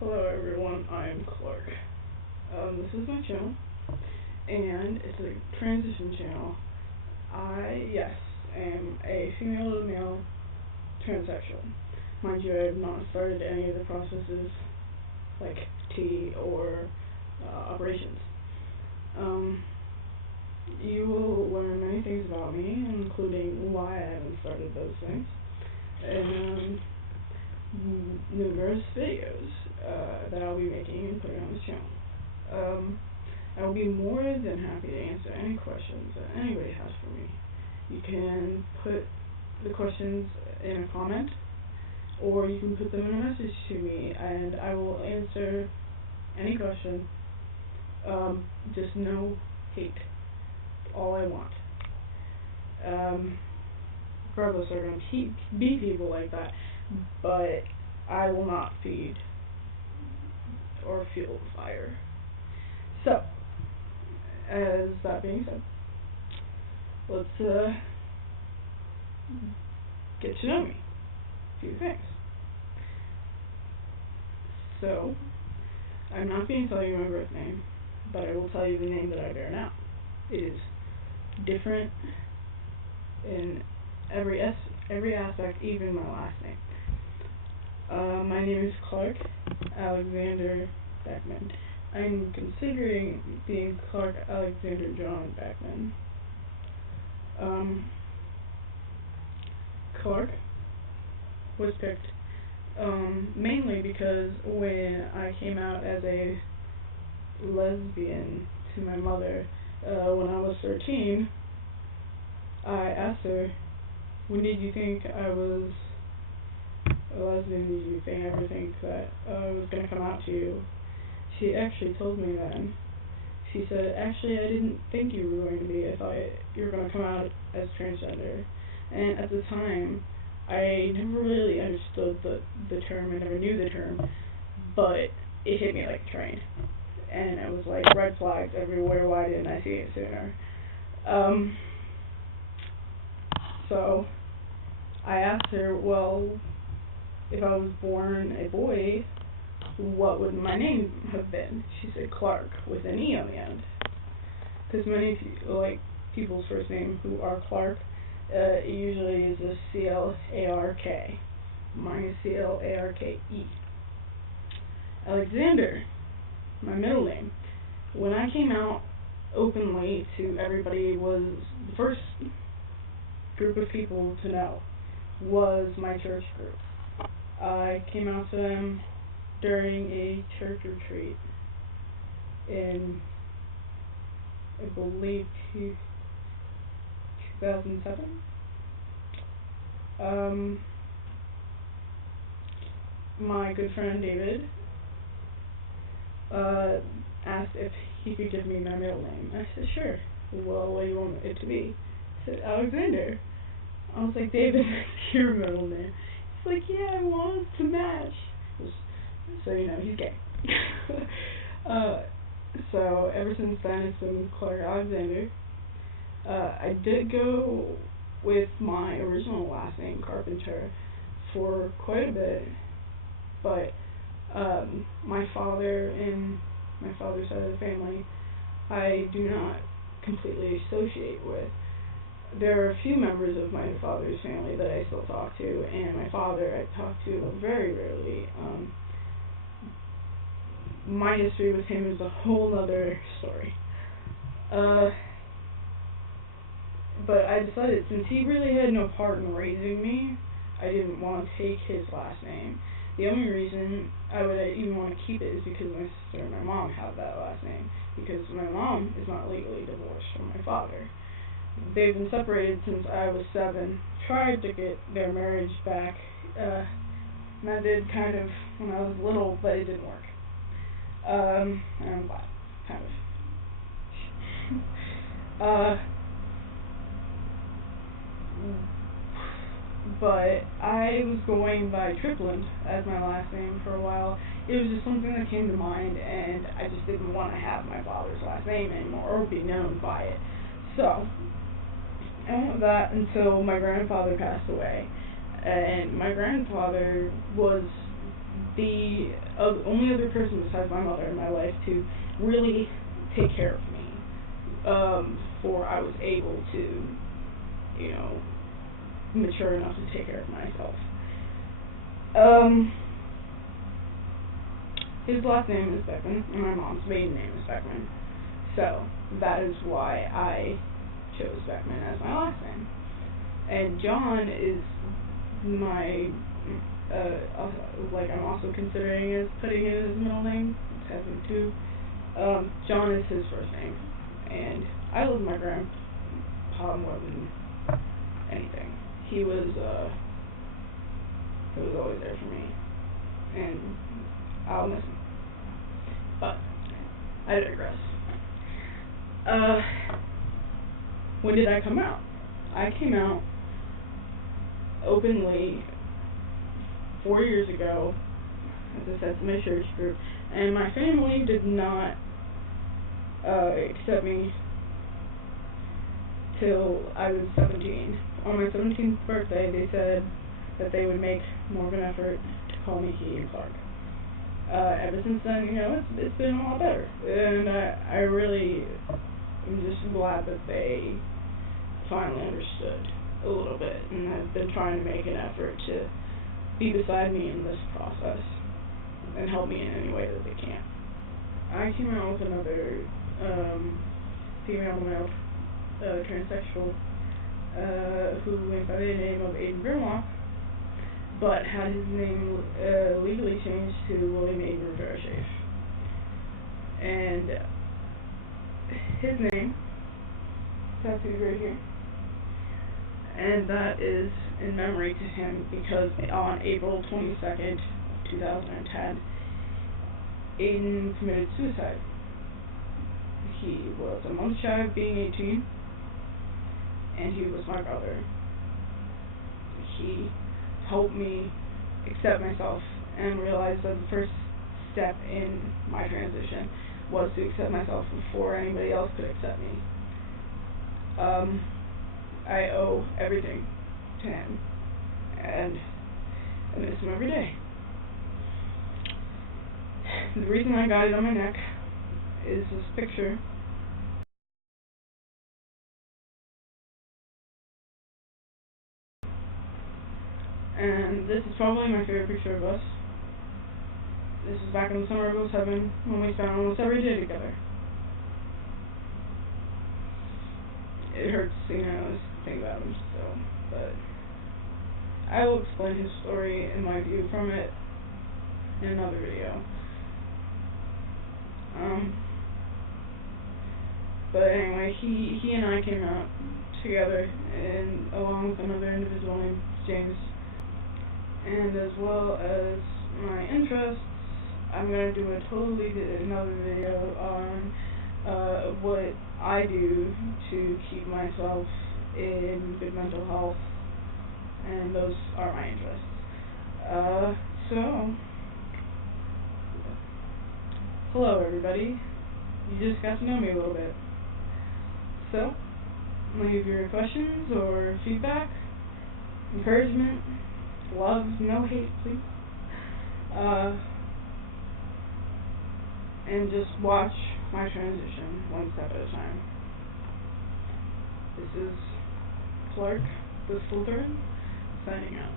Hello everyone, I'm Clark. This is my channel, and it's a transition channel. I, yes, am a female to male transsexual. Mind you, I have not started any of the processes, like T or operations. You will learn many things about me, including why I haven't started those things, and numerous videos that I'll be making and putting on this channel. I will be more than happy to answer any questions that anybody has for me. You can put the questions in a comment, or you can put them in a message to me, and I will answer any question. Just no hate. All I want. Regardless, there are going to be people like that, but I will not feed or fuel the fire. So, as that being said, let's get to know me. A few things. So, I'm not going to tell you my birth name, but I will tell you the name that I bear now. It is different in every aspect, even my last name. My name is Clark Alexander Beckman. I'm considering being Clark Alexander John Beckman. Clark was picked mainly because when I came out as a lesbian to my mother when I was 13, I asked her, when did you think I was a lesbian? Did you ever think that I was going to come out to you? She actually told me then. She said, actually, I didn't think you were going to be. I thought you were going to come out as transgender. And at the time, I never really understood the term. I never knew the term. But it hit me like a train. And it was like red flags everywhere. Why didn't I see it sooner? So I asked her, well, if I was born a boy, what would my name have been? She said Clark, with an E on the end. Because many people's first name who are Clark, usually is a C-L-A-R-K. Mine is C-L-A-R-K-E. Alexander, my middle name. When I came out openly to everybody, was the first group of people to know was my church group. I came out to them during a church retreat in, I believe, 2007. My good friend David asked if he could give me my middle name. I said, sure. Well, what do you want it to be? He said, Alexander. I was like, David, that's your middle name. He's like, yeah, I want it to match. So, he's gay. So, ever since then, it's been Clark Alexander. I did go with my original last name, Carpenter, for quite a bit, but my father and my father's side of the family, I do not completely associate with. There are a few members of my father's family that I still talk to, and my father I talk to very rarely. My history with him is a whole other story. But I decided, since he really had no part in raising me, I didn't want to take his last name. The only reason I would even want to keep it is because my sister and my mom have that last name, because my mom is not legally divorced from my father. They've been separated since I was 7. Tried to get their marriage back, and I did kind of when I was little, but it didn't work. And I'm glad, kind of. But I was going by Tripland as my last name for a while. It was just something that came to mind, and I just didn't want to have my father's last name anymore or be known by it. So I went with that until my grandfather passed away. And my grandfather was the only other person besides my mother in my life to really take care of me, before I was able to, you know, mature enough to take care of myself. His last name is Beckman, and my mom's maiden name is Beckman. So, that is why I chose Beckman as my last name. And John is my, I'm also considering as putting it as his middle name. It's happening too. John is his first name. And I love my grandpa more than anything. He was always there for me. And I'll miss him. But, I digress. When did I come out? I came out openly 4 years ago, as I said, to my church group, and my family did not accept me till I was 17. On my 17th birthday, they said that they would make more of an effort to call me he and Clark. Ever since then, you know, it's been a lot better, and I really am just glad that they finally understood a little bit, and have been trying to make an effort to be beside me in this process and help me in any way that they can. I came out with another female male transsexual who went by the name of Aiden Grimlock, but had his name legally changed to William Aiden Rivera Schaaf. And his name, tattooed right here, and that is in memory to him because on April 22nd, 2010, Aiden committed suicide. He was a month shy of being 18, and he was my brother. He helped me accept myself and realize that the first step in my transition was to accept myself before anybody else could accept me. I owe everything to him, and I miss him every day. The reason I got it on my neck is this picture. And this is probably my favorite picture of us. This is back in the summer of '07 when we spent almost every day together. It hurts, you know, to think about him still, but I will explain his story and my view from it in another video. But anyway, he and I came out together, and along with another individual named James. And as well as my interests, I'm going to do another video on what I do to keep myself in good mental health, and those are my interests. So, hello everybody, you just got to know me a little bit. So, leave your questions or feedback, encouragement, love, no hate, please. And just watch my transition one step at a time. This is Clark, the Slytherin, signing out.